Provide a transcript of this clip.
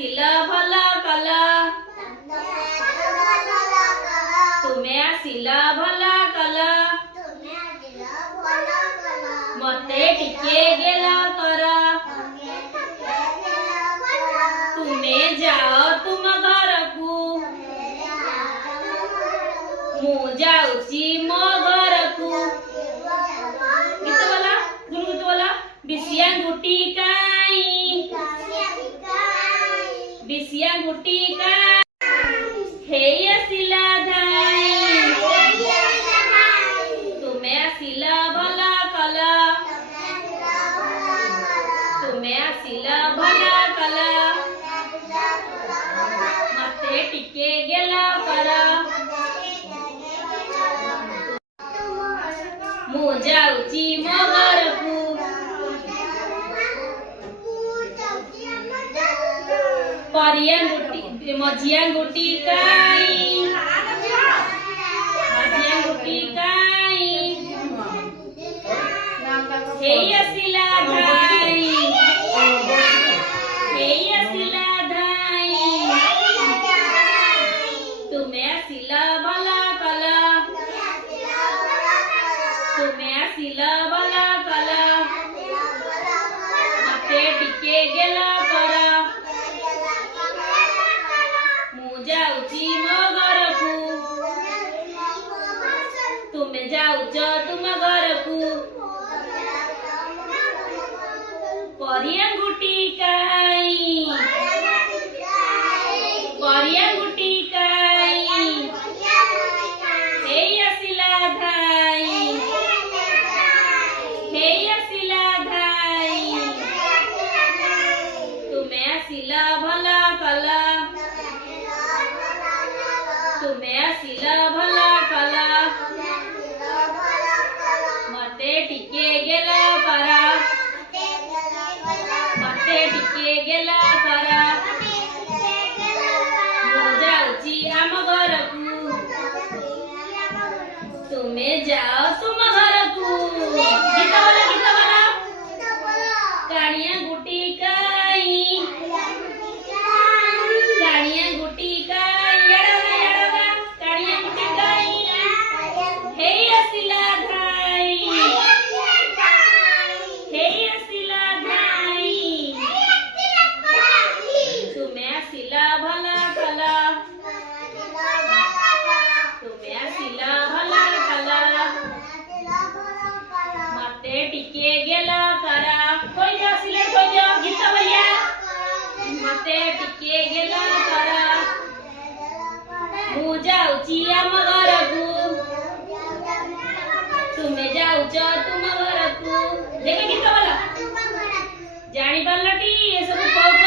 ଆସିଲ ଭଲ କଲ ତୁମେ ଆସିଲ ଭଲ କଲ ମତେ ଟିକେ ଗେଲ କର ତୁମେ ଯାଅ ତୁମ ଘରକୁ ମୁଁ ଯାଉଛି ମୋ ଘରକୁ ଗୀତ ବୋଲା ଗୀତ ବୋଲା ବିସିଆ ଗୁଟି କାଇଁ ବିସିଆ ଗୁଟି କାଇଁ ହେଇ ଆସିଲା ଧାଇଁ ତୁମେ ଆସିଲ ଭଲ କଲ ତୁମେ ଆସିଲ ଭଲ କଲ ମତେ ଟିକେ ଗେଲ କର ମୁଁ ଯାଉଛି ମୋ ଘରକୁ परिया गुटी मझिया गुटी काई मझिया गुटी काई हेई असिला धाई हेई असिला धाई तुमे असिला भला कला तुमे असिला भला कला मते टिके गेला करा जाऊची मो घरकू तुमे जाऊच तुम घरकू परिया गुटी काई परिया गुटी काई हेई असिला धाई हेई असिला धाई तुमे असिला भला कला तुमे असिला भला कला मते टिके गेला करा मते टिके गेला करा मु जाऊची आम घरकू तुमे जाओ तुम घरकू गीत बोला कानिया गुटी काई कानिया गुटी काई टिके गेला करा कोई जो सिले कोई जो गीत बोलिया मते टिके गेला करा मु जाऊची आम घरकू तुमे जाऊच तुम घरकू देखे गीत बोला जानी पारलटी ये सब